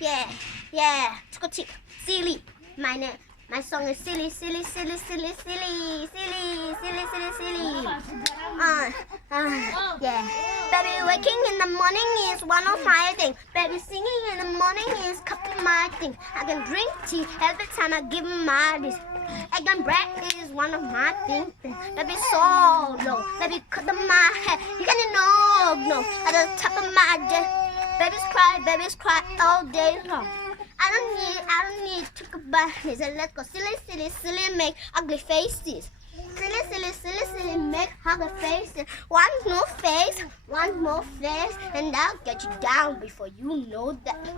Yeah, yeah. Teak, silly. My song is silly. Yeah. Baby waking in the morning is one of my things. Baby singing in the morning is cupping my thing. I can drink tea every time I give my this. Egg and bread is one of my things. Baby solo. Baby cut my hair. You can no. At the top of my day. Babies cry all day long. I don't need to talk about this. Let's go silly, make ugly faces. Silly, make ugly faces. One more face, and I'll get you down before you know that.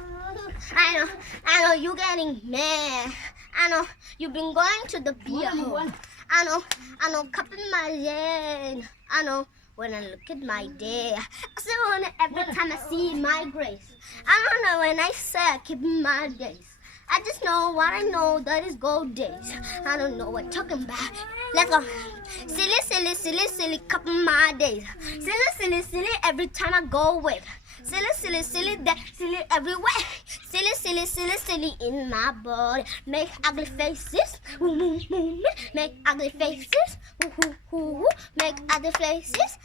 I know you getting mad. I know you've been going to the beer hole. I know, cupping my head. I know. When I look at my day, I still want it every time I see my grace. I don't know when I say I keep my days. I just know what I know, that is gold days. I don't know what I'm talking about. Let's go. Silly, couple my days. Silly, every time I go with. Silly, that silly everywhere. Silly in my body. Make ugly faces. Make ugly faces. Make ugly faces.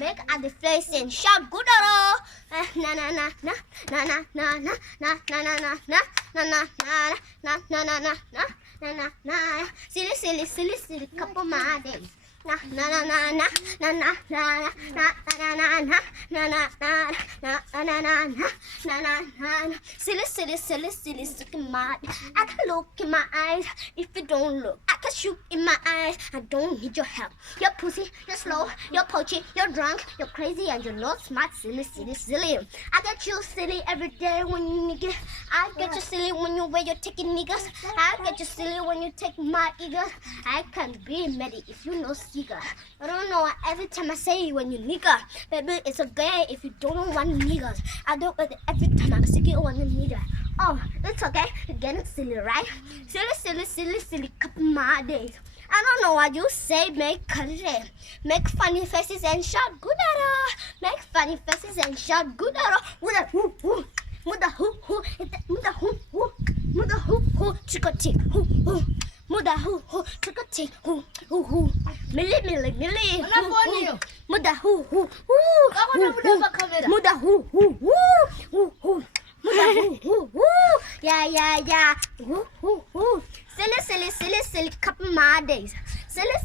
Make ugly faces and shout good at all. Na na na na na na na na na na na na na na na na na. Silly, couple my days. Na na na na na na na na na na na na. Silly, look in my eyes. I can look in my eyes if you don't look. I can shoot in my eyes. I don't need your help. You're pussy, you're slow, you're poachy, you're drunk, you're crazy, and you're not smart. Silly. I get you silly every day when you nigga. I get you silly when you wear your ticket niggas. I get you silly when you take my eagles. I can't be mad if you know nigga. I don't know every time I say it when you nigga. Baby, it's okay if you don't want niggas. I do it every time I'm sick of one nigga. Oh, it's okay. You're getting silly, right? Silly, couple my days. I don't know what you say, make country. Make funny faces and shout good at her. Make funny faces and shout good at her. With a hoo. Muda hoo. Trick or treat. Muda hoo. Trick or treat. Millie. Muda hoo. Muda hoo. Yeah. Silly, couple my days. Silly.